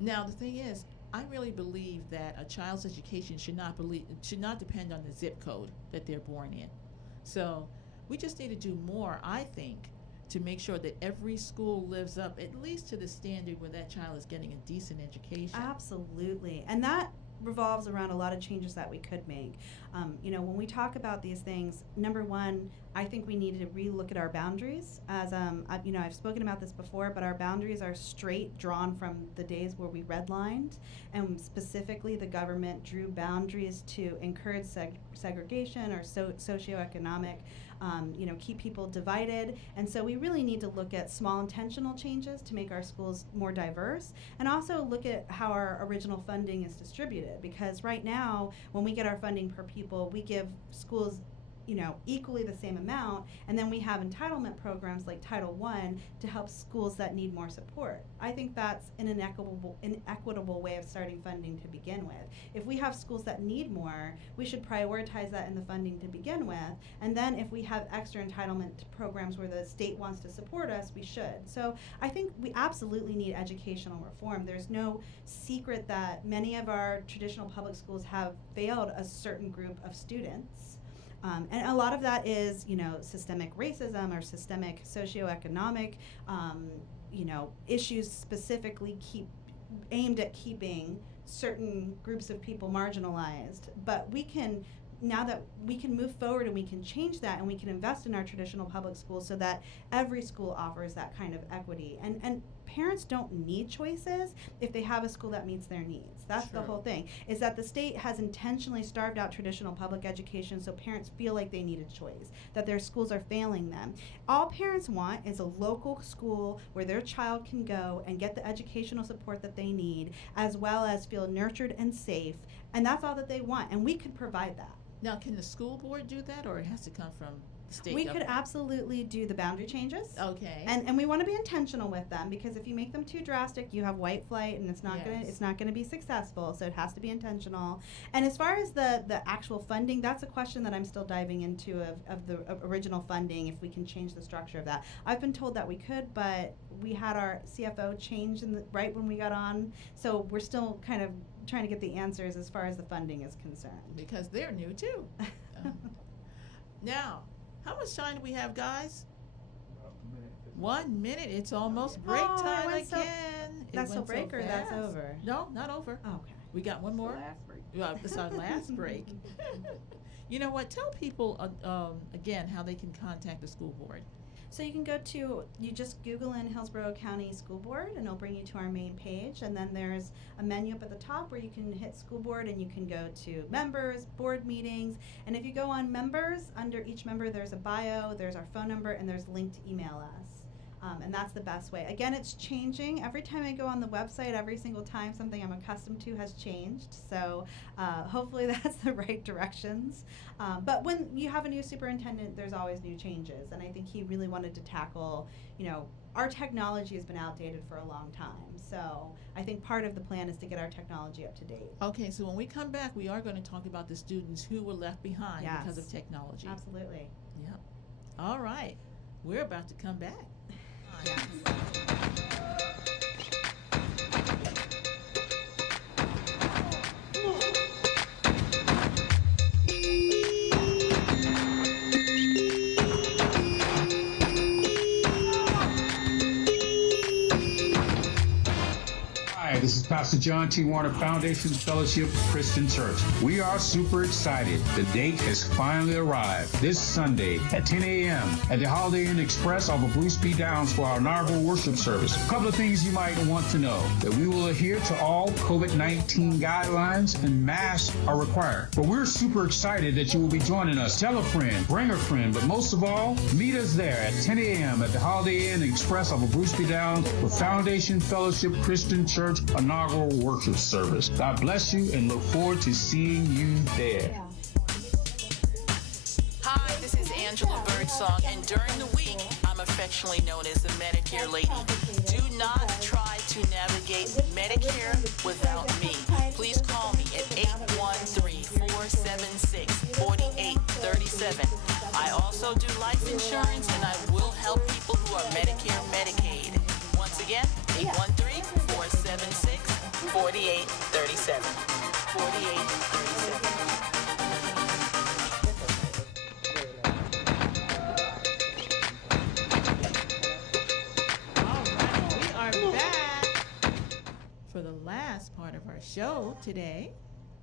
Now the thing is, I really believe that a child's education should not depend on the zip code that they're born in. So we just need to do more, I think, to make sure that every school lives up at least to the standard where that child is getting a decent education. Absolutely. And that revolves around a lot of changes that we could make. When we talk about these things, number one, I think we need to relook at our boundaries. As I've spoken about this before, but our boundaries are straight drawn from the days where we redlined, and specifically the government drew boundaries to encourage segregation or socioeconomic, keep people divided. And so we really need to look at small intentional changes to make our schools more diverse, and also look at how our original funding is distributed. Because right now, when we get our funding per pupil, we give schools equally the same amount, and then we have entitlement programs like Title I to help schools that need more support. I think that's an inequitable way of starting funding to begin with. If we have schools that need more, we should prioritize that in the funding to begin with, and then if we have extra entitlement programs where the state wants to support us, we should. So I think we absolutely need educational reform. There's no secret that many of our traditional public schools have failed a certain group of students. And a lot of that is, systemic racism or systemic socioeconomic, issues specifically aimed at keeping certain groups of people marginalized. But now that we can move forward and we can change that, and we can invest in our traditional public schools so that every school offers that kind of equity. And parents don't need choices if they have a school that meets their needs. That's the Sure. whole thing, is that the state has intentionally starved out traditional public education so parents feel like they need a choice, that their schools are failing them. All parents want is a local school where their child can go and get the educational support that they need, as well as feel nurtured and safe, and that's all that they want, and we could provide that. Now, can the school board do that, or it has to come from the state? We could absolutely do the boundary changes. Okay. And we want to be intentional with them, because if you make them too drastic, you have white flight, and it's not Yes. gonna be successful. So it has to be intentional. And as far as the actual funding, that's a question that I'm still diving into of the original funding, if we can change the structure of that. I've been told that we could, but we had our CFO change right when we got on, so we're still kind of trying to get the answers as far as the funding is concerned. Because they're new too. Now, how much time do we have, guys? 1 minute. It's almost break Oh, it time went so- again. That's It so went break or that's fast. over? No, not over. Okay. We got one more. Well, it's our last break. You know what? Tell people again how they can contact the school board. So you just Google in Hillsborough County School Board, and it'll bring you to our main page, and then there's a menu up at the top where you can hit school board, and you can go to members, board meetings, and if you go on members, under each member there's a bio, there's our phone number, and there's a link to email us. And that's the best way. Again, it's changing. Every time I go on the website, every single time something I'm accustomed to has changed. So hopefully that's the right directions. But when you have a new superintendent, there's always new changes. And I think he really wanted to tackle, our technology has been outdated for a long time. So I think part of the plan is to get our technology up to date. Okay, so when we come back, we are going to talk about the students who were left behind because of technology. Absolutely. Yep. All right. We're about to come back. Yes. Hi, this is Pastor John T. Warner, Foundation Fellowship Christian Church. We are super excited. The date has finally arrived this Sunday at 10 a.m. at the Holiday Inn Express off of Bruce B. Downs for our inaugural worship service. A couple of things you might want to know: that we will adhere to all COVID-19 guidelines and masks are required. But we're super excited that you will be joining us. Tell a friend, bring a friend, but most of all, meet us there at 10 a.m. at the Holiday Inn Express off of Bruce B. Downs for Foundation Fellowship Christian Church inaugural worship service. God bless you and look forward to seeing you there. Hi, this is Angela Birdsong, and during the week, I'm affectionately known as the Medicare lady. Do not try to navigate Medicare without me. Please call me at 813-476-4837. I also do life insurance, and I will help people who are Medicare Medicaid. Once again, 813-476-4837. 4837. For the last part of our show today.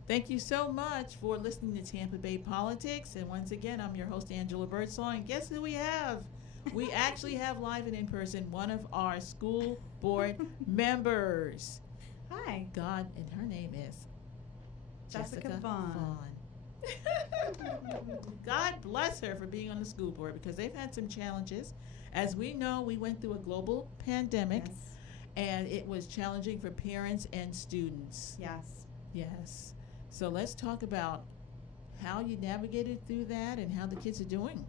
Thank you so much for listening to Tampa Bay Politics. And once again, I'm your host, Angela Birdsong. And guess who we have? We actually have live and in person one of our school board members. Hi. God, and her name is Jessica Vaughn. God bless her for being on the school board, because they've had some challenges. As we know, we went through a global pandemic. Yes. And it was challenging for parents and students. Yes. Yes. So let's talk about how you navigated through that and how the kids are doing.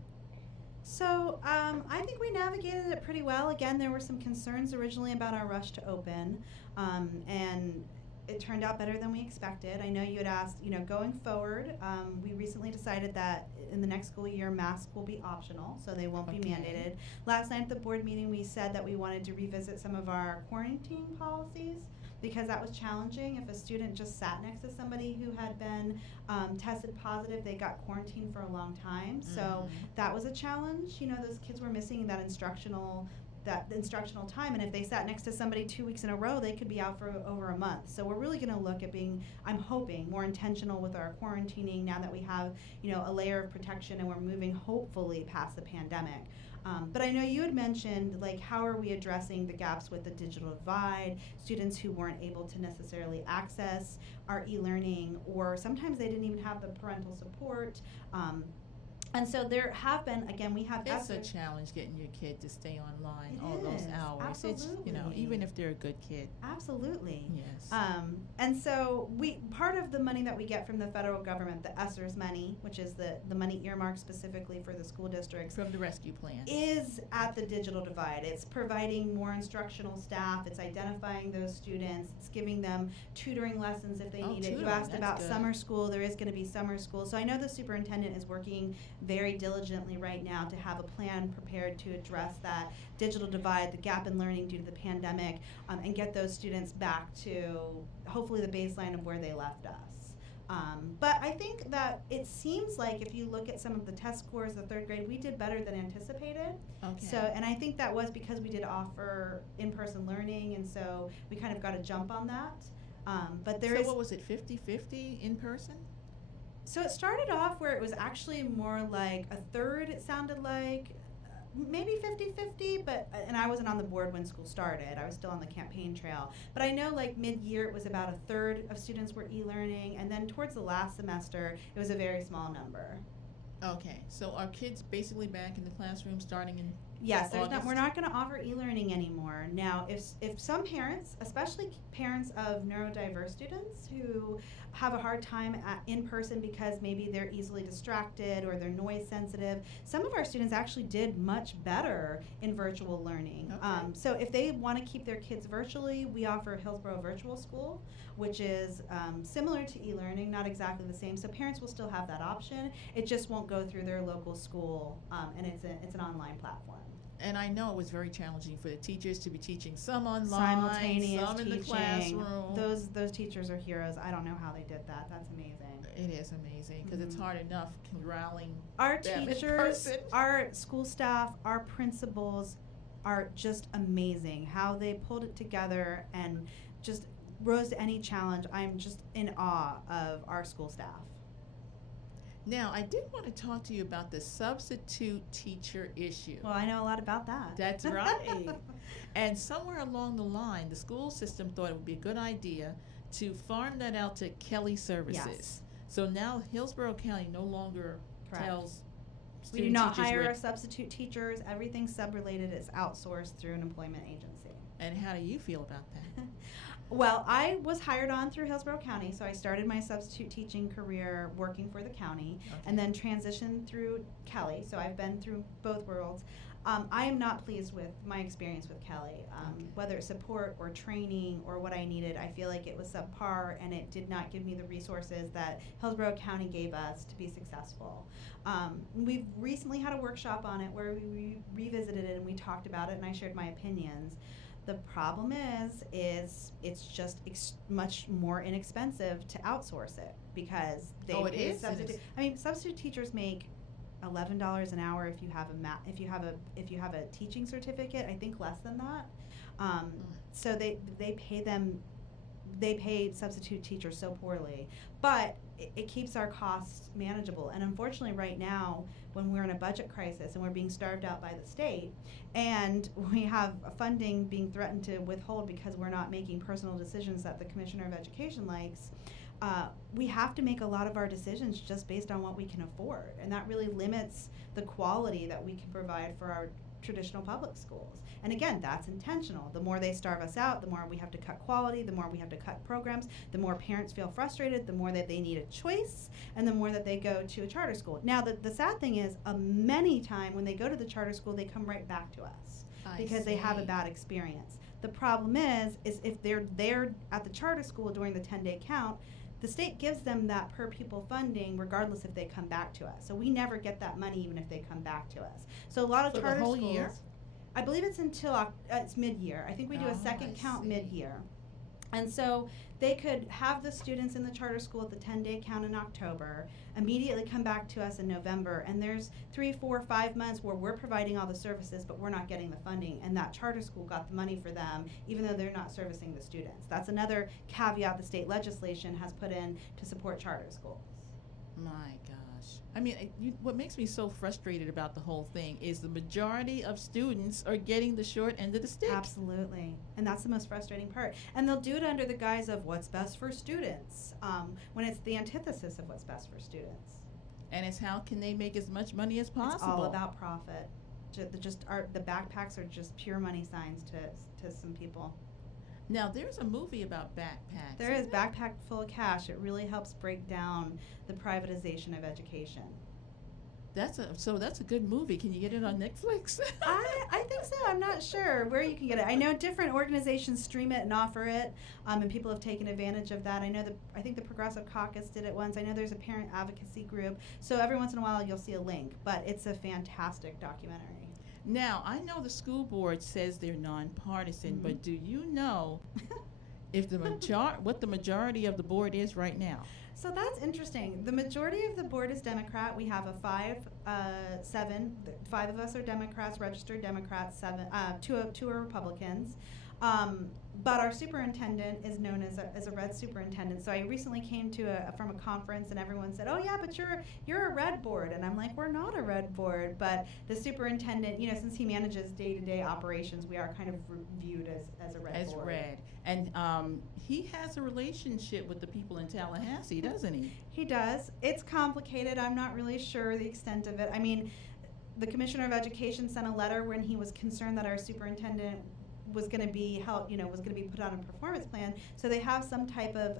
So I think we navigated it pretty well. Again, there were some concerns originally about our rush to open, and it turned out better than we expected. I know you had asked, going forward, we recently decided that in the next school year, masks will be optional, so they won't be mandated. Last night at the board meeting, we said that we wanted to revisit some of our quarantine policies, because that was challenging. If a student just sat next to somebody who had been tested positive, they got quarantined for a long time. So that was a challenge. Those kids were missing that instructional time, and if they sat next to somebody 2 weeks in a row, they could be out for over a month. So we're really going to look at being, I'm hoping, more intentional with our quarantining now that we have, a layer of protection and we're moving hopefully past the pandemic. But I know you had mentioned, how are we addressing the gaps with the digital divide, students who weren't able to necessarily access our e-learning, or sometimes they didn't even have the parental support. And so there have been, again, we have... It's a challenge getting your kid to stay online all those hours. Absolutely. It's, even if they're a good kid. Absolutely. Yes. And so part of the money that we get from the federal government, the ESSERS money, which is the money earmarked specifically for the school districts. From the rescue plan. Is at the digital divide. It's providing more instructional staff. It's identifying those students. It's giving them tutoring lessons if they need it. You asked about summer school. There is going to be summer school. So I know the superintendent is working very diligently right now to have a plan prepared to address that digital divide, the gap in learning due to the pandemic, and get those students back to hopefully the baseline of where they left us. But I think that it seems like if you look at some of the test scores, the third grade, we did better than anticipated. Okay. So, and I think that was because we did offer in-person learning, and so we kind of got a jump on that. But there is. So what was it, 50-50 in person? So it started off where it was actually more like a third, it sounded like, maybe 50-50, and I wasn't on the board when school started. I was still on the campaign trail. But I know mid-year it was about a third of students were e-learning, and then towards the last semester it was a very small number. Okay, so are kids basically back in the classroom starting in Yes, we're not going to offer e-learning anymore. Now, if some parents, especially parents of neurodiverse students who have a hard time in person because maybe they're easily distracted or they're noise sensitive, some of our students actually did much better in virtual learning. Okay. So if they want to keep their kids virtually, we offer Hillsborough Virtual School, which is similar to e-learning, not exactly the same. So parents will still have that option. It just won't go through their local school, and it's an online platform. And I know it was very challenging for the teachers to be teaching some online, Simultaneous some in the teaching. classroom. Those teachers are heroes. I don't know how they did that. That's amazing. It is amazing because it's hard enough corralling Our them in teachers, person. our school staff, our principals are just amazing. How they pulled it together and just rose to any challenge. I'm just in awe of our school staff. Now, I did want to talk to you about the substitute teacher issue. Well, I know a lot about that. That's right. And somewhere along the line, the school system thought it would be a good idea to farm that out to Kelly Services. Yes. So now Hillsborough County no longer Correct. tells We do student not teachers hire where- our substitute teachers. Everything sub-related is outsourced through an employment agency. And how do you feel about that? Well, I was hired on through Hillsborough County, so I started my substitute teaching career working for the county, and then transitioned through Kelly. So I've been through both worlds. I am not pleased with my experience with Kelly, whether it's support or training or what I needed. I feel like it was subpar, and it did not give me the resources that Hillsborough County gave us to be successful. We've recently had a workshop on it where we revisited it and we talked about it, and I shared my opinions. The problem is it's just much more inexpensive to outsource it because they Oh, it pay is? substitute. I mean, substitute teachers make $11 an hour if you have if you have a teaching certificate. I think less than that. So they pay substitute teachers so poorly, but it keeps our costs manageable. And unfortunately, right now, when we're in a budget crisis and we're being starved out by the state, and we have funding being threatened to withhold because we're not making personal decisions that the Commissioner of Education likes, we have to make a lot of our decisions just based on what we can afford, and that really limits the quality that we can provide for our traditional public schools. And again, that's intentional. The more they starve us out, the more we have to cut quality, the more we have to cut programs, the more parents feel frustrated, the more that they need a choice, and the more that they go to a charter school. Now, the sad thing is, many times when they go to the charter school, they come right back to us because they have a bad experience. The problem is if they're there at the charter school during the 10-day count, the state gives them that per pupil funding regardless if they come back to us. So we never get that money even if they come back to us. So a lot of For the charter whole schools, year? I believe it's until it's mid-year. I think we do a second count mid-year. And so they could have the students in the charter school at the 10-day count in October, immediately come back to us in November, and there's 3, 4, 5 months where we're providing all the services, but we're not getting the funding, and that charter school got the money for them, even though they're not servicing the students. That's another caveat the state legislation has put in to support charter schools. My gosh. I mean, what makes me so frustrated about the whole thing is the majority of students are getting the short end of the stick. Absolutely. And that's the most frustrating part. And they'll do it under the guise of what's best for students, when it's the antithesis of what's best for students. And it's how can they make as much money as possible. It's all about profit. The backpacks are just pure money signs to some people. Now, there's a movie about backpacks. There is Backpack Full of Cash. It really helps break down the privatization of education. That's a good movie. Can you get it on Netflix? I think so. I'm not sure where you can get it. I know different organizations stream it and offer it, and people have taken advantage of that. I think the Progressive Caucus did it once. I know there's a parent advocacy group. So every once in a while you'll see a link, but it's a fantastic documentary. Now, I know the school board says they're nonpartisan, but do you know if what the majority of the board is right now? So that's interesting. The majority of the board is Democrat. We have a 5-7. 5 of us are Democrats, registered Democrats. 2 are Republicans. But our superintendent is known as a red superintendent. So I recently came from a conference and everyone said, "Oh yeah, but you're a red board," and I'm like, "We're not a red board." But the superintendent, since he manages day-to-day operations, we are kind of viewed as a red board. As red, and he has a relationship with the people in Tallahassee, doesn't he? He does. It's complicated. I'm not really sure the extent of it. I mean, the Commissioner of Education sent a letter when he was concerned that our superintendent was going to be was going to be put on a performance plan. So they have some type of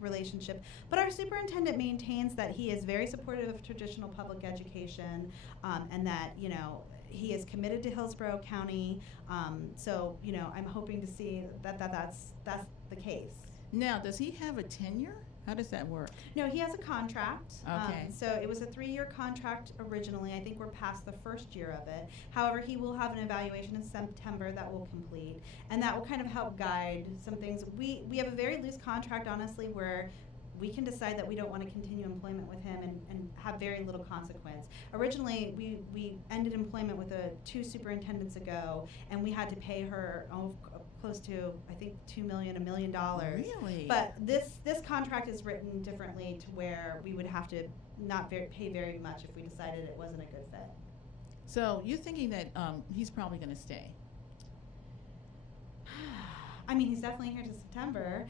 relationship. But our superintendent maintains that he is very supportive of traditional public education, and that, he is committed to Hillsborough County. So, I'm hoping to see that's the case. Now, does he have a tenure? How does that work? No, he has a contract. Okay. So it was a 3-year contract originally. I think we're past the first year of it. However, he will have an evaluation in September that will complete, and that will kind of help guide some things. We have a very loose contract, honestly, where we can decide that we don't want to continue employment with him and have very little consequence. Originally, we ended employment with 2 superintendents ago, and we had to pay her close to, I think, $1 million. Really? But this contract is written differently to where we would have to not pay very much if we decided it wasn't a good fit. So you're thinking that he's probably going to stay? I mean, he's definitely here to September.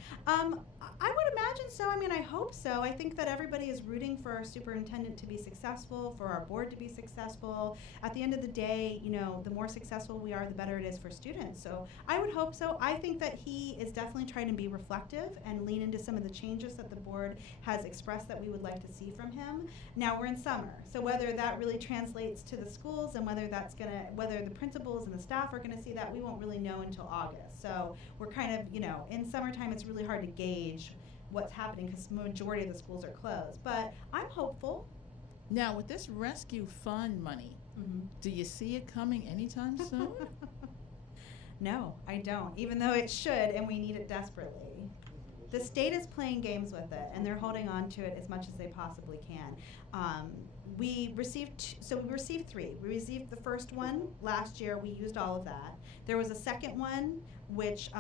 I would imagine so. I mean, I hope so. I think that everybody is rooting for our superintendent to be successful, for our board to be successful. At the end of the day, the more successful we are, the better it is for students. So I would hope so. I think that he is definitely trying to be reflective and lean into some of the changes that the board has expressed that we would like to see from him. Now we're in summer, so whether that really translates to the schools and whether the principals and the staff are gonna see that, we won't really know until August. So we're kind of, in summertime it's really hard to gauge what's happening because the majority of the schools are closed. But I'm hopeful. Now, with this rescue fund money, do you see it coming anytime soon? No, I don't, even though it should, and we need it desperately. The state is playing games with it, and they're holding on to it as much as they possibly can. We received 3. We received the first one last year. We used all of that. There was a second one, which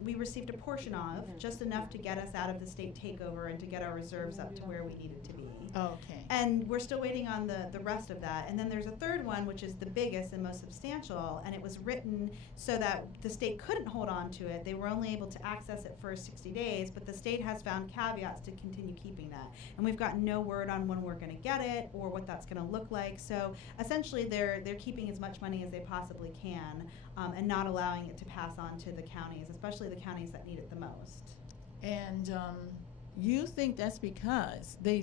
we received a portion of, just enough to get us out of the state takeover and to get our reserves up to where we needed to be. Okay. And we're still waiting on the rest of that. And then there's a third one, which is the biggest and most substantial, and it was written so that the state couldn't hold on to it. They were only able to access it for 60 days, but the state has found caveats to continue keeping that. And we've got no word on when we're going to get it or what that's going to look like. So essentially they're keeping as much money as they possibly can, and not allowing it to pass on to the counties, especially the counties that need it the most. And you think that's because they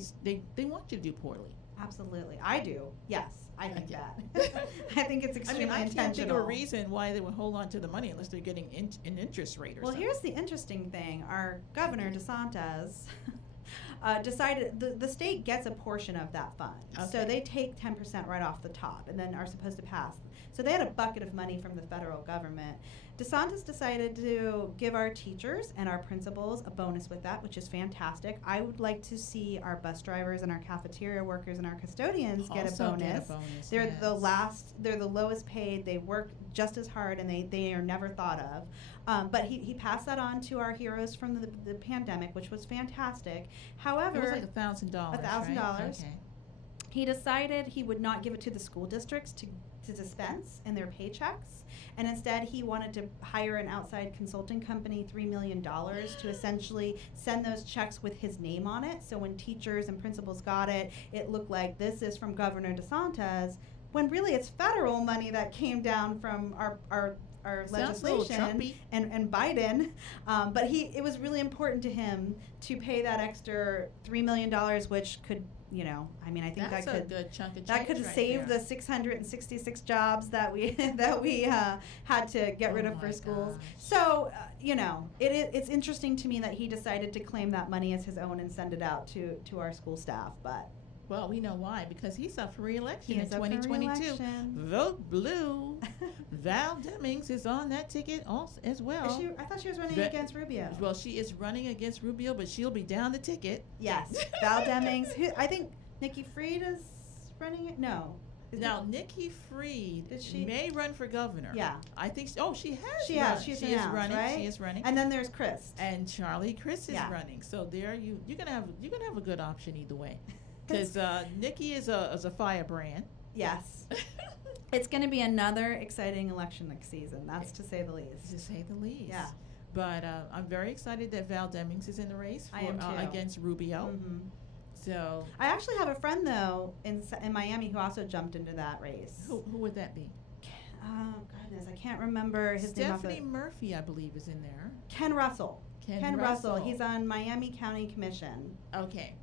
want you to do poorly? Absolutely. I do. Yes, I think that. I think it's extremely intentional. I can't think of a reason why they would hold on to the money unless they're getting an interest rate or something. Well, here's the interesting thing. Our governor, DeSantis, decided the state gets a portion of that fund. Okay. So they take 10% right off the top and then are supposed to pass. So they had a bucket of money from the federal government. DeSantis decided to give our teachers and our principals a bonus with that, which is fantastic. I would like to see our bus drivers and our cafeteria workers and our custodians get a bonus. They're they're the lowest paid. They work just as hard and they are never thought of. But he passed that on to our heroes from the pandemic, which was fantastic. However, it was like $1,000. $1,000. Right? Okay. He decided he would not give it to the school districts to dispense in their paychecks, and instead he wanted to hire an outside consulting company, $3 million, to essentially send those checks with his name on it. So when teachers and principals got it, it looked like this is from Governor DeSantis, when really it's federal money that came down from our legislation and Biden, but it was really important to him to pay that extra $3 million, which could, I think that's that could a good chunk of change that could right save there. the 666 jobs that we had to get rid of for schools. Gosh. So it's interesting to me that he decided to claim that money as his own and send it out to our school staff, but. Well, we know why, because he's up for re-election in He is up for 2022. re-election. Vote blue. Val Demings is on that ticket also, as well. I thought she was running against Rubio. Well, she is running against Rubio, but she'll be down the ticket. Yes, Val Demings. I think Nikki Fried is running it. No. Now, Nikki Fried may run for governor. Yeah. I think she has. She has. She is running. Right? She is running. And then there's Chris. And Charlie Chris is running. So there you're gonna have a good option either way. Because Nikki is a firebrand. Yes. It's going to be another exciting election next season. That's to say the least. To say the least. Yeah. But I'm very excited that Val Demings is in the race I am too. against Rubio. Mm-hmm. So I actually have a friend though in Miami who also jumped into that race. who would that be? Oh goodness, I can't remember his name. Stephanie Murphy, I believe, is in there. Ken Russell. Ken Russell. He's on Miami County Commission. Okay.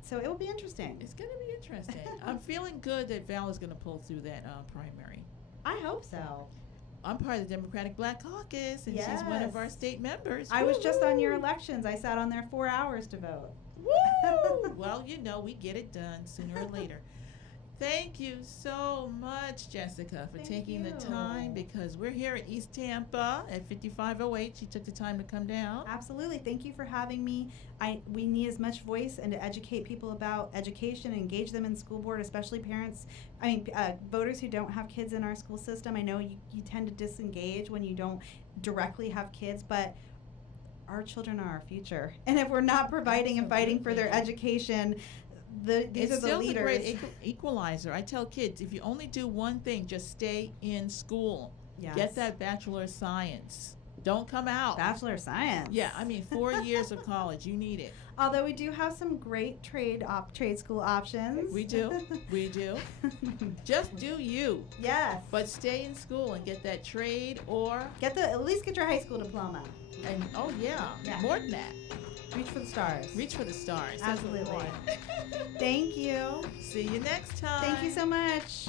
So it will be interesting. It's going to be interesting. I'm feeling good that Val is going to pull through that primary. I hope so. I'm part of the Democratic Black Caucus, and she's one of our state members. I was just on your elections. I sat on there 4 hours to vote. Woo! Well, we get it done sooner or later. Thank you so much, Jessica, for taking the time, because we're here at East Tampa at 5508. She took the time to come down. Absolutely. Thank you for having me. We need as much voice and to educate people about education and engage them in school board, especially parents. Voters who don't have kids in our school system. I know you tend to disengage when you don't directly have kids, but our children are our future. And if we're not providing and fighting for their education, these are the leaders. It's still the great equalizer. I tell kids, if you only do one thing, just stay in school. Yes. Get that Bachelor of Science. Don't come out. Bachelor of Science. Yeah, 4 years of college. You need it. Although we do have some great trade school options. We do. Just do you. Yes. But stay in school and get that trade, or at least get your high school diploma. And more than that. Reach for the stars. Reach for the stars. Absolutely. Thank you. See you next time. Thank you so much.